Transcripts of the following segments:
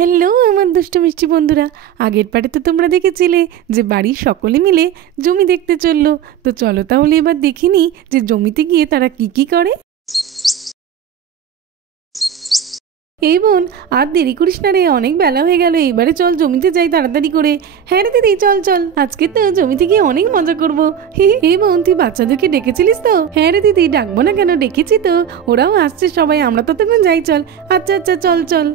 Hello আমার দুষ্ট মিষ্টি বন্ধুরা, আগের পার্টে তো তোমরা দেখেছিলে যে বাড়ির সকলে মিলে জমি দেখতে চললো। তো চলো তাহলে এবার দেখিনি যে জমিতে গিয়ে তারা কি কি করে। এই বোন, আর দেরি করিস না রে, অনেক বেলা হয়ে গেল, এবারে চল জমিতে যাই তাড়াতাড়ি করে। হ্যাঁ রে দিদি, চল চল, আজকে তো জমিতে গিয়ে অনেক মজা করবো। এই বোন, তুই বাচ্চাদেরকে ডেকেছিলিস তো? হ্যাঁ রে দিদি, ডাকবো না কেন, ডেকেছি তো, ওরাও আসছে সবাই, আমরা তো তখন যাই। চল আচ্ছা আচ্ছা, চল চল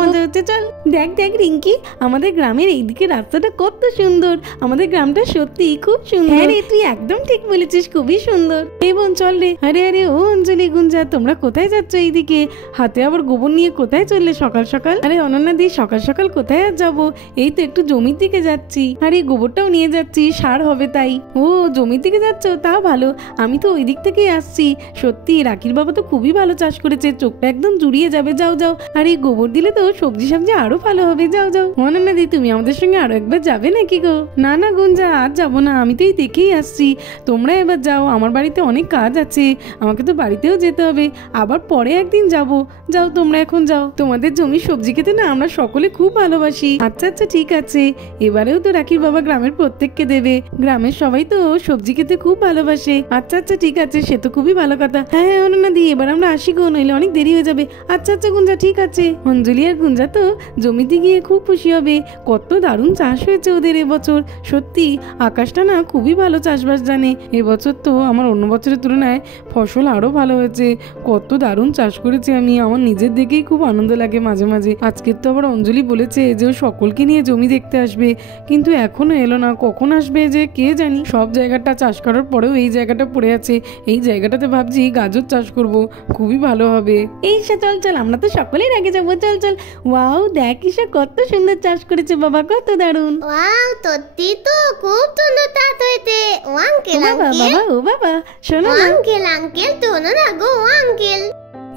মজা হচ্ছে। চল দেখ দেখ রিঙ্কি, আমাদের গ্রামের এইদিকে রাস্তাটা কত সুন্দর, আমাদের গ্রামটা সত্যি খুব সুন্দর। হ্যাঁ রে, তুই একদম ঠিক বলেছিস, খুবই সুন্দর। এই বোন চল রে। আরে আরে ও অঞ্জলি, গুঞ্জা, তোমরা কোথায় যাচ্ছ এইদিকে? হাতে আবার গোবর নিয়ে কোথায় চললে সকাল সকাল? আরে অনন্যা দি, সকাল সকাল কোথায় আর যাবো, এই তো একটু জমির দিকে যাচ্ছি। আর এই গোবরটাও নিয়ে যাচ্ছি, সার হবে তাই। ও জমির দিকে যাচ্ছ, তা ভালো, আমি তো ওই দিক থেকেই আসছি। সত্যি রাকির বাবা তো খুবই ভালো চাষ করেছে, চোখটা একদম জুড়িয়ে যাবে। যাও যাও, আর এই গোবর দিলে তো সবজি সবজি আরো ভালো হবে। যাও যাও। অনন্যা দি, তুমি আমাদের সঙ্গে আরো একবার যাবে নাকি গো? না না গুঞ্জা, আজ যাবো না, আমি তো এই দেখেই আসছি। তোমরা এবার যাও, আমার বাড়িতে অনেক কাজ আছে, আমাকে তো বাড়িতেও যেতে হবে, আবার পরে একদিন যাব। যাও তোমরা এখন যাও, তোমাদের জমি সবজি খেতে না আমরা সকলে খুব ভালোবাসি। আচ্ছা আচ্ছা ঠিক আছে, এবারেও তো রাকির বাবা গ্রামের প্রত্যেককে দেবে, গ্রামের সবাই তো সবজি খেতে খুব ভালোবাসে। আচ্ছা আচ্ছা ঠিক আছে, সে তো খুবই ভালো কথা। হ্যাঁ হ্যাঁ অনন্যা দি, এবার আমরা আসি গো, নইলে অনেক দেরি হয়ে যাবে। আচ্ছা আচ্ছা গুঞ্জা, ঠিক আছে। অঞ্জলি আর গুঞ্জা তো জমিতে গিয়ে খুব খুশি হবে, কত দারুণ চাষ হয়েছে ওদের এবছর। সত্যি আকাশটা না খুবই ভালো চাষবাস জানে, এবছর তো আমার অন্য বছরের তুলনায় ফসল আরো ভালো হয়েছে, কত দারুণ চাষ করেছি আমি, আমার নিজের দেখেই খুব আনন্দ লাগে মাঝে মাঝে। আজকের তো আবার অঞ্জলি বলেছে যে ও সকলকে নিয়ে জমি দেখতে আসবে, কিন্তু এখনো এলো না, কখন আসবে যে কে জানি। সব জায়গাটা চাষ করার পরেও এই জায়গাটা পড়ে আছে, এই জায়গাটাতে ভাবছি গাজর চাষ করব, খুবই ভালো হবে। এই চল চল, আমরা তো সকলেই আগে যাবো। চল চল। ওয়াও দেখ ঈশা, কত সুন্দর চাষ করেছে বাবা, কত দারুণ। ওয়াও, সত্যি তো খুব সুন্দর চাষ হয়েছে। ও আঙ্কেল, বাবা ও বাবা, শোনো না। আঙ্কেল আঙ্কেল, শোনো না গো আঙ্কেল।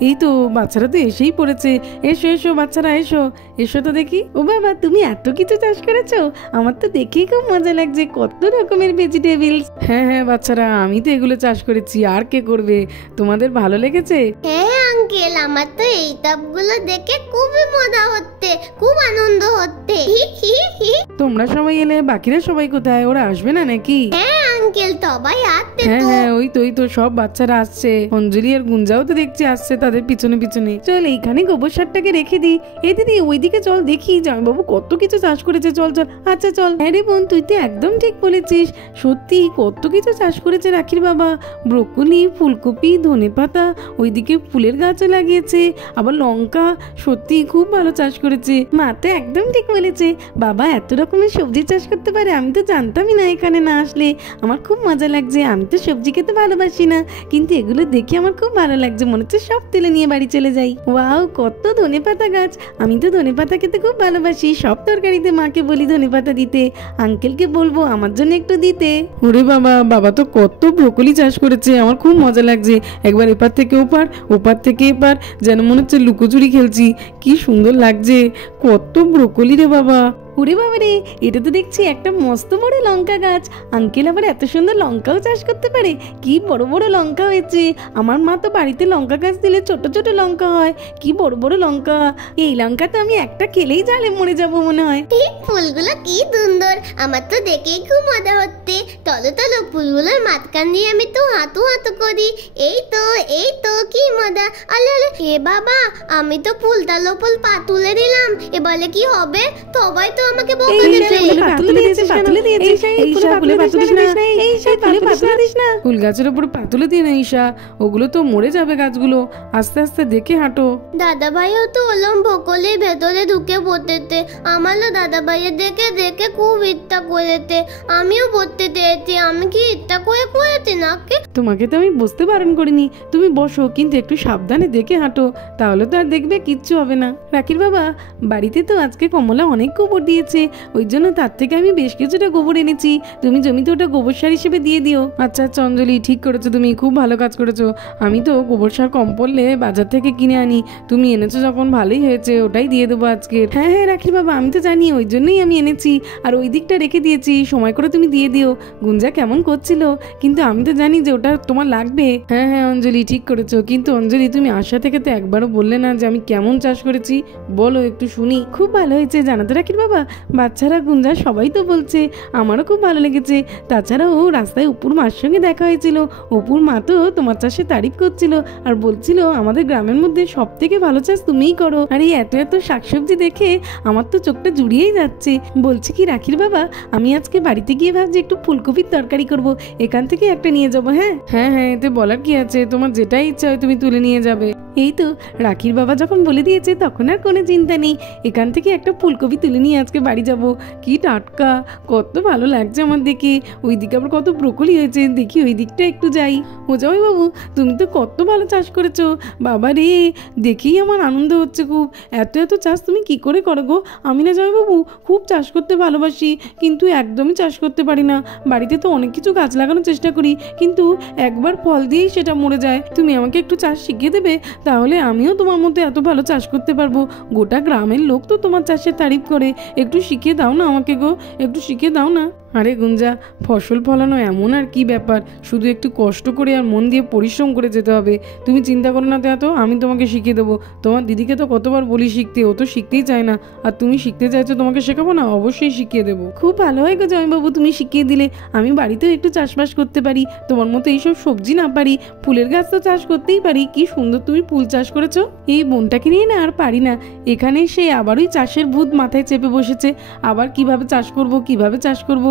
এই তো বাচ্চারা তো এসেই পড়েছে, এসো এসো বাচ্চারা, এসো এসো তো দেখি। ও বাবা, তুমি এত কিছু চাষ করেছো, আমার তো দেখেই খুব মজা লাগছে, কত রকমের ভেজিটেবলস। হ্যাঁ হ্যাঁ বাচ্চারা, আমি তো এগুলো চাষ করেছি, আর কে করবে? তোমাদের ভালো লেগেছে? হ্যাঁ আঙ্কেল, আমার তো এই সবগুলো দেখে খুবই মজা হচ্ছে, খুব আনন্দ হচ্ছে। তোমরা সবাই এলে বাকিরা সবাই কোথায়, ওরা আসবে না নাকি? হ্যাঁ আঙ্কেল, সবাই আসছে। হ্যাঁ হ্যাঁ, ওই তো সব বাচ্চারা আসছে, অঞ্জলি আর গুঞ্জাও তো দেখছি আসছে তাদের পিছনে পিছনে। চল এইখানে গোবর সারটাকে রেখে দিই। এই দিদি ওইদিকে চল, দেখি জামাইবাবু কত কিছু চাষ করেছে। চল চল। আচ্ছা চল। হ্যাঁ রে বোন, তুই তো একদম ঠিক বলেছিস, সত্যি কত কিছু চাষ করেছে রাখির বাবা, ব্রোকলি, ফুলকপি, ধনেপাতা, ওইদিকে ফুলের গাছও লাগিয়েছে, আবার লঙ্কা, সত্যি খুব ভালো চাষ করেছে। মা তো একদম ঠিক বলেছে, বাবা এত রকমের সবজি চাষ করতে পারে, আমি তো জানতামই না, এখানে না আসলে আমার খুব মজা লাগছে। আমি তো সবজি খেতে ভালোবাসি না, কিন্তু এগুলো দেখে আমার খুব ভালো লাগছে, মনে হচ্ছে সব তুলে নিয়ে বাড়ি চলে যাই। ওয়াও, কত ধনেপাতা গাছ, আমি তো ধনেপাতা খেতে খুব ভালোবাসি, সব তরকারিতে মাকে বলি ধনেপাতা দিতে, আঙ্কেলকে বলবো আমার জন্য একটু দিতে। ওরে বাবা, বাবা তো কত ব্রোকলি চাষ করেছে, আমার খুব মজা লাগছে, একবার এপার থেকে ওপার, ওপার থেকে এপার, যেন মনে হচ্ছে লুকোচুরি খেলছি, কি সুন্দর লাগছে, কত ব্রোকলি রে বাবা। ওরে বাবা রে, এটা তো দেখছি একটা মস্ত বড় লঙ্কা গাছ, আঙ্কেল আবার এত সুন্দর লঙ্কাও চাষ করতে পারে, কি বড় বড় লঙ্কা হয়েছে। আমার মা তো বাড়িতে লঙ্কা গাছ দিলে ছোট ছোট লঙ্কা হয়, কি বড় বড় লঙ্কা, এই লঙ্কা তো আমি একটা খেলেই জালে মরে যাব মনে হয়। ফুলগুলো কি সুন্দর, আমার তো দেখেই খুব মজা হচ্ছে। চলো চলো, ফুলগুলোর মাঝখান দিয়ে আমি তো হাঁটু হাঁটু করি। এই তো কি মজা। আলে আলে, হে বাবা, আমি তো ফুলটার ওপর পা তুলে দিলাম, এবারে কি হবে? সবাই তো আমাকে বকা দেবে। ফুল গাছের উপর পাতুলে দিয়ে না ঈশা, ওগুলো তো মরে যাবে গাছগুলো, আস্তে আস্তে দেখে হাঁটো। দাদা ভাইও তো ওলম বকলের ভেতরে ঢুকে পড়তেতে, আমারও দাদা ভাইয়ের দেখে দেখে খুব ইচ্ছা করেছে, আমিও পড়তে চেয়েছি। আমি কি ইচ্ছা করে করেছি নাকি? তোমাকে তো আমি বুঝতে বারণ করিনি, তুমি বসো, কিন্তু একটু সাবধানে দেখে হাঁটো, তাহলে তো আর দেখবে কিচ্ছু হবে না। রাকির বাবা, বাড়িতে তো আজকে কমলা অনেক গোবর দিয়েছে, ওই জন্য তার থেকে আমি বেশ কিছুটা গোবর এনেছি। তুমি জমিতে ওটা গোবর সার হিসেবে দিয়ে দিও। আচ্ছা আচ্ছা অঞ্জলি, ঠিক করেছো, তুমি খুব ভালো কাজ করেছো। আমি তো গোবর সার কম পড়লে বাজার থেকে কিনে আনি, তুমি এনেছো যখন ভালোই হয়েছে, ওটাই দিয়ে দেবো আজকে। হ্যাঁ হ্যাঁ রাখির বাবা, আমি তো জানি, ওই জন্যই আমি এনেছি, আর ওই দিকটা রেখে দিয়েছি, সময় করে তুমি দিয়ে দিও। গুঞ্জা কেমন করছিল, কিন্তু আমি তো জানি যে ওটা তোমার লাগবে। হ্যাঁ হ্যাঁ অঞ্জলি, ঠিক করেছো। কিন্তু অঞ্জলি, তুমি আসা থেকে তো একবারও বললে না যে আমি কেমন চাষ করেছি, বলো একটু শুনি। খুব ভালো হয়েছে জানো তো রাখির বাবা, বাচ্চারা গুঞ্জা সবাই তো বলছে, আমারও খুব ভালো লেগেছে। তাছাড়াও রাস্তায় অপুর মার সঙ্গে দেখা হয়েছিল, অপুর মা তো তোমার চাষে তারিফ করছিল আর বলছিল আমাদের গ্রামের মধ্যে সব থেকে ভালো চাষ তুমিই করো। আর এই এত এত শাকসবজি দেখে আমার তো চোখটা জুড়িয়েই যাচ্ছে। বলছি কি রাখির বাবা, আমি আজকে বাড়িতে গিয়ে ভাবছি একটু ফুলকপির তরকারি করব, এখান থেকে একটা নিয়ে যাবো। হ্যাঁ হ্যাঁ হ্যাঁ, এতে বলার কি আছে, তোমার যেটাই ইচ্ছা হয় তুমি তুলে নিয়ে যাবে। এই তো রাখির বাবা যখন বলে দিয়েছে তখন আর কোনো চিন্তা নেই, এখান থেকে একটা ফুলকপি তুলে নিয়ে আজকে বাড়ি যাব। কি টাটকা, কত ভালো লাগছে আমার দেখে। ওইদিকে আবার কত ব্রোকলি হয়েছে, দেখি ওই দিকটা একটু যাই। ও জামাই বাবু, তুমি তো কত ভালো চাষ করেছো, বাবা রে, দেখেই আমার আনন্দ হচ্ছে খুব। এত এত চাষ তুমি কি করে করো গো? আমি না জামাই বাবু খুব চাষ করতে ভালোবাসি, কিন্তু একদমই চাষ করতে পারি না। বাড়িতে তো অনেক কিছু গাছ লাগানোর চেষ্টা করি, কিন্তু একবার ফল দিয়েই সেটা মরে যায়। তুমি আমাকে একটু চাষ শিখিয়ে দেবে, তাহলে আমিও তোমার মতো এত ভালো চাষ করতে পারবো। গোটা গ্রামের লোক তো তোমার চাষের তারিফ করে, একটু শিখিয়ে দাও না আমাকে গো, একটু শিখিয়ে দাও না। আরে গুঞ্জা, ফসল ফলানো এমন আর কি ব্যাপার, শুধু একটু কষ্ট করে আর মন দিয়ে পরিশ্রম করে যেতে হবে। তুমি চিন্তা করো না তো, আমি তোমাকে শিখিয়ে দেবো। তোমার দিদিকে তো কতবার বলি শিখতে, ও তো শিখতেই চায় না, আর তুমি শিখতে চাইছো, তোমাকে শেখাবো না? অবশ্যই শিখিয়ে দেবো। খুব ভালো হয় গো জয়বাবু, তুমি শিখিয়ে দিলে আমি বাড়িতেও একটু চাষবাস করতে পারি। তোমার মতো এইসব সবজি না পারি, ফুলের গাছ তো চাষ করতেই পারি। কি সুন্দর তুমি ফুল চাষ করেছো। এই বোনটাকে নিয়ে না আর পারি না, এখানে সে আবারই চাষের ভূত মাথায় চেপে বসেছে। আবার কিভাবে চাষ করব, কিভাবে চাষ করব।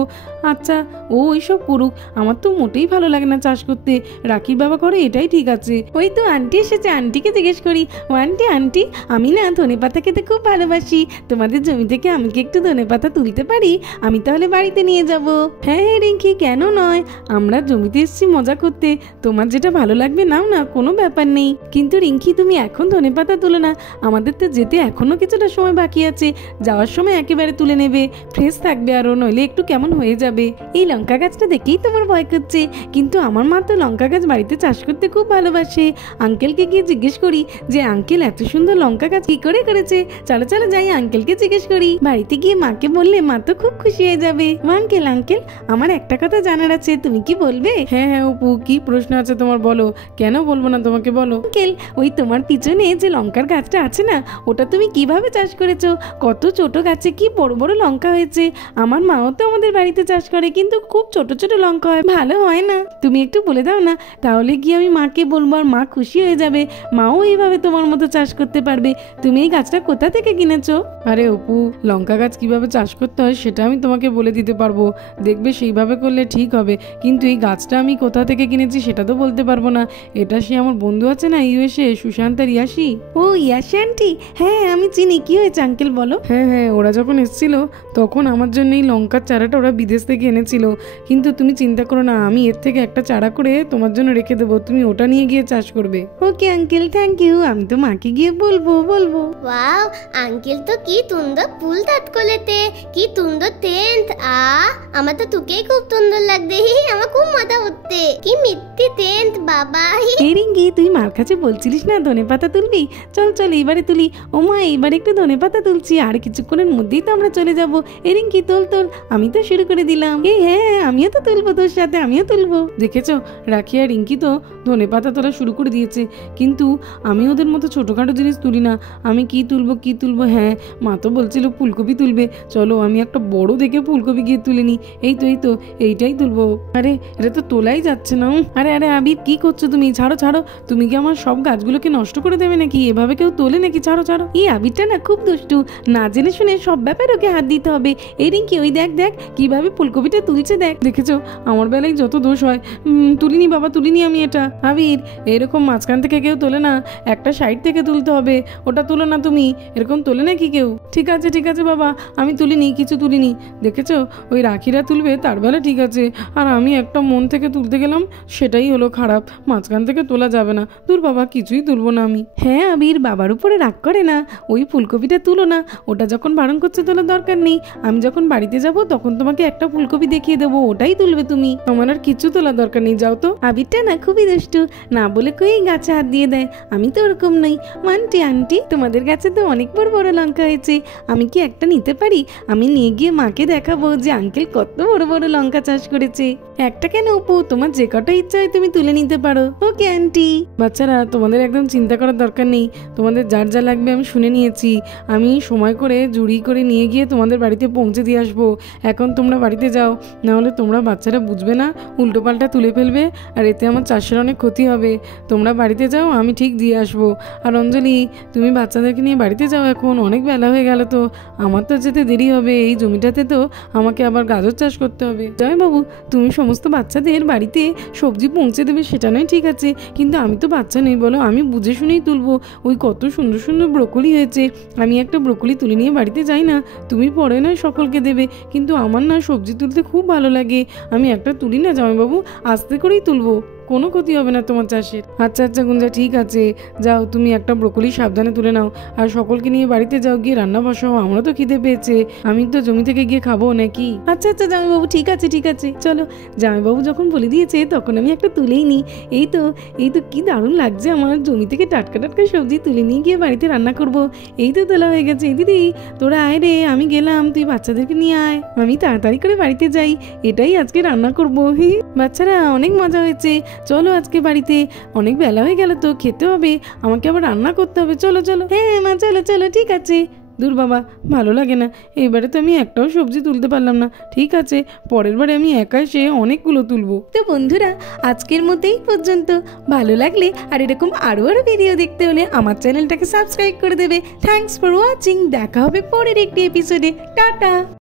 আচ্ছা ও ওইসব করুক, আমার তো মোটেই ভালো লাগে না চাষ করতে। রাখির বাবা করে এটাই ঠিক আছে। ওই তো আন্টি এসেছে, আন্টিকে জিজ্ঞেস করি। ও আন্টি, আন্টি আমি না ধনেপাতা খেতে খুব ভালোবাসি, তোমাদের জমি থেকে আমি কি একটু ধনেপাতা তুলতে পারি? আমি তাহলে বাড়িতে নিয়ে যাব। হ্যাঁ হ্যাঁ রিঙ্কি, কেন নয়, আমরা জমিতে এসেছি মজা করতে, তোমার যেটা ভালো লাগবে নাও না, কোনো ব্যাপার নেই। কিন্তু রিঙ্কি তুমি এখন ধনেপাতা তুলো না, আমাদের তো যেতে এখনো কিছুটা সময় বাকি আছে, যাওয়ার সময় একেবারে তুলে নেবে, ফ্রেশ থাকবে আরো, নইলে একটু কেমন হয়ে যাবে। এই লঙ্কা গাছটা দেখেই তোমার ভয় করছে, কিন্তু আমার মা তো লঙ্কা গাছ বাড়িতে চাষ করতে খুব ভালোবাসে। আঙ্কেলকে গিয়ে জিজ্ঞেস করি যে আঙ্কেল এত সুন্দর লঙ্কা গাছ কি করে করেছে। চলো চলো যাই আঙ্কেলকে জিজ্ঞেস করি। বাড়িতে গিয়ে মাকে বললে মা তো খুব খুশি হয়ে যাবে। আঙ্কেল আঙ্কেল, আমার একটা কথা জানার আছে, তুমি কি বলবে? হ্যাঁ হ্যাঁ অপু, কি প্রশ্ন আছে তোমার, বলো। কেন বলবো না তোমাকে, বলো। আঙ্কেল, ওই তোমার পিছনে যে লঙ্কার গাছটা আছে না, ওটা তুমি কিভাবে চাষ করেছো? কত ছোট গাছে কি বড় বড় লঙ্কা হয়েছে। আমার মাও তো আমাদের বাড়িতে চাষ করে, কিন্তু খুব ছোট ছোট লঙ্কা হয়, ভালো হয় না। তুমি একটু বলে দাও না, তাহলে গিয়ে আমি মাকে বলবো, আর মা খুশি হয়ে যাবে, মাও এইভাবে তোমার মতো চাষ করতে পারবে। তুমি এই গাছটা কোথা থেকে কিনেছো? আরে অপু, লঙ্কা গাছ কিভাবে চাষ করতে হয় সেটা আমি তোমাকে বলে দিতে পারবো, দেখবে সেইভাবে করলে ঠিক হবে। কিন্তু এই গাছটা আমি কোথা থেকে কিনেছি সেটা তো বলতে পারবো না। এটা সে আমার বন্ধু আছে না ইউএসএ, সুশান্ত আর ইয়াসি। ও ইয়াসি আন্টি, হ্যাঁ আমি চিনি। কি হয়েছে আঙ্কেল বলো। হ্যাঁ হ্যাঁ, ওরা যখন এসেছিল তখন আমার জন্য এই লঙ্কার চারাটা ওরা বিদেশ থেকে এনেছিল, কিন্তু তুমি চিন্তা করো না, আমি এর থেকে একটা চারা করে তোমার জন্য রেখে দেবো, তুমি ওটা নিয়ে গিয়ে চাষ করবে। ওকে আঙ্কেল, থ্যাংক ইউ, আমি তো মাকে গিয়ে বলবো। ওয়াও, আঙ্কেল তো কি সুন্দর ফুল দাঁত কলেতে, কি সুন্দর টেন্ট। আমার তো তোকেই খুব সুন্দর লাগবে, আমার খুব মজা হচ্ছে, কি মিষ্টি টেন্ট বাবা। এই রিঙ্কি, তুই মার কাছে বলছিলিস না ধনেপাতা তুলবি, চল চল এইবারে তুলি। ও মা, এইবার একটু ধনেপাতা তুলছি, আর কিছুক্ষণের মধ্যেই তো আমরা চলে যাবো। এই রিঙ্কি তোল তোল, আমি তো শুরু করে দিলাম। এই হ্যাঁ, আমিও তো তুলবো তোর সাথে, আমিও তুলবো। দেখেছো, রাখি আর রিঙ্কি তো ধনেপাতা তোলা শুরু করে দিয়েছে, কিন্তু আমি ওদের মতো ছোটোখাটো জিনিস তুলি না। আমি কি তুলবো, হ্যাঁ মা তো বলছিল ফুলকপি তুলবে, চলো আমি একটা বড় দেখে ফুলকপি গিয়ে তুলে নি। এই তো এইটাই তুলবো। আরে এটা তো তোলাই যাচ্ছে না। আরে আরে আবির, কি করছো তুমি? ছাড়ো, তুমি কি আমার সব গাছগুলোকে নষ্ট করে দেবে নাকি? এভাবে কেউ তোলে নাকি? ছাড়ো। এই আবিরটা না খুব দুষ্টু, না জেনে শুনে সব ব্যাপারে ওকে হাত দিতে হবে। এই রিঙ্কি, ওই দেখ কি কিভাবে ফুলকপিটা তুলছে দেখ। দেখেছো আমার বেলায় যত দোষ হয়। তুলিনি বাবা, তুলিনি আমি এটা। আবির, এরকম মাঝখান থেকে কেউ তোলে না, একটা সাইড থেকে তুলতে হবে। ওটা তুলো না তুমি, এরকম তোলে নাকি কেউ? ঠিক আছে বাবা, আমি তুলিনি, কিছু তুলিনি। দেখেছো ওই রাখিরা তুলবে তার বেলা ঠিক আছে, আর আমি একটা মন থেকে তুলতে গেলাম, সেটাই হলো খারাপ। মাঝখান থেকে তোলা যাবে না। দূর বাবা, কিছুই তুলবো না আমি। হ্যাঁ আবির, বাবার উপরে রাগ করে না, ওই ফুলকপিটা তুলো না। ওটা যখন বারণ করছে তোলার দরকার নেই। আমি যখন বাড়িতে যাব তখন তোমাকে একটা ফুলকপি দেখিয়ে দেবো, ওটাই তুলবে তুমি। আমার আর কিছু তোলার দরকার নেই, যাও তো। আবিরটা না খুবই দুষ্টু, না বলে কই গাছে হাত দিয়ে দেয়। আমি তো ওরকম নই। মানটি আন্টি, তোমাদের গাছে তো অনেক বড় বড় লঙ্কা হয়েছে, আমি কি একটা নিতে পারি? আমি নিয়ে গিয়ে মাকে দেখাবো যে আঙ্কেল কত বড় বড় লঙ্কা চাষ করেছে। একটা কেন অপু, তোমার যে কটা ইচ্ছা হয় তুমি তুলে নিতে পারো। Okay aunty. বাচ্চারা, তোমাদের একদম চিন্তা করার দরকার নেই, তোমাদের যার যা লাগবে আমি শুনে নিয়েছি। আমি সময় করে জুড়ি করে নিয়ে গিয়ে তোমাদের বাড়িতে পৌঁছে দিয়ে আসবো। এখন তোমরা বাড়িতে যাও, নাহলে তোমরা বাচ্চারা বুঝবে না, উল্টোপাল্টা তুলে ফেলবে, আর এতে আমার চাষের অনেক ক্ষতি হবে। তোমরা বাড়িতে যাও, আমি ঠিক দিয়ে আসবো। আর অঞ্জলি, তুমি বাচ্চাদেরকে নিয়ে বাড়িতে যাও, এখন অনেক বেলা হয়ে গেল তো, আমার তো যেতে দেরি হবে। এই জমিটাতে তো আমাকে আবার গাজর চাষ করতে হবে। জয় বাবু, তুমি সমস্ত বাচ্চাদের বাড়িতে সবজি পৌঁছে দেবে সেটা নয় ঠিক আছে, কিন্তু আমি তো বাচ্চা নেই বলো, আমি বুঝে শুনেই তুলবো। ওই কত সুন্দর সুন্দর ব্রোকলি হয়েছে, আমি একটা ব্রোকলি তুলে নিয়ে বাড়িতে যাই না, তুমি পরে নয় সকলকে দেবে, কিন্তু আমার না সবজি তুলতে খুব ভালো লাগে। আমি একটা তুলি না জামাইবাবু, আস্তে করেই তুলবো, কোনো ক্ষতি হবে না তোমার চাষের। আচ্ছা গুঞ্জা, ঠিক আছে, যাও তুমি একটা ব্রোকলি সাবধানে তুলে নাও, আর সকলকে নিয়ে বাড়িতে যাও, গিয়ে রান্না বসাও, আমারও তো খিদে পেয়েছে, আমি তো জমি থেকে গিয়ে খাবো নাকি। আচ্ছা জামাইবাবু, ঠিক আছে। চলো, জামাইবাবু যখন বলে দিয়েছে তখন আমি একটা তুলেই নিই। এই তো কি দারুণ লাগছে আমার, জমি থেকে টাটকা সবজি তুলে নিয়ে গিয়ে বাড়িতে রান্না করব। এই তো তোলা হয়ে গেছে। দিদি তোরা আয় রে, আমি গেলাম, তুই বাচ্চাদেরকে নিয়ে আয়, আমি তাড়াতাড়ি করে বাড়িতে যাই, এটাই আজকে রান্না করবো। বাচ্চারা, অনেক মজা হয়েছে, চলো আজকে বাড়িতে, অনেক বেলা হয়ে গেল তো, খেতে হবে, আমাকে আবার রান্না করতে হবে। চলো। হ্যাঁ মা, চলো, ঠিক আছে। দূর বাবা, ভালো লাগে না, এবারে তো আমি একটাও সবজি তুলতে পারলাম না। ঠিক আছে, পরের বারে আমি একাই সে অনেকগুলো তুলবো। তো বন্ধুরা, আজকের মতোই পর্যন্ত। ভালো লাগলে আর এরকম আরো ভিডিও দেখতে হলে আমার চ্যানেলটাকে সাবস্ক্রাইব করে দেবে। থ্যাঙ্কস ফর ওয়াচিং, দেখা হবে পরের একটি এপিসোডে। টাটা।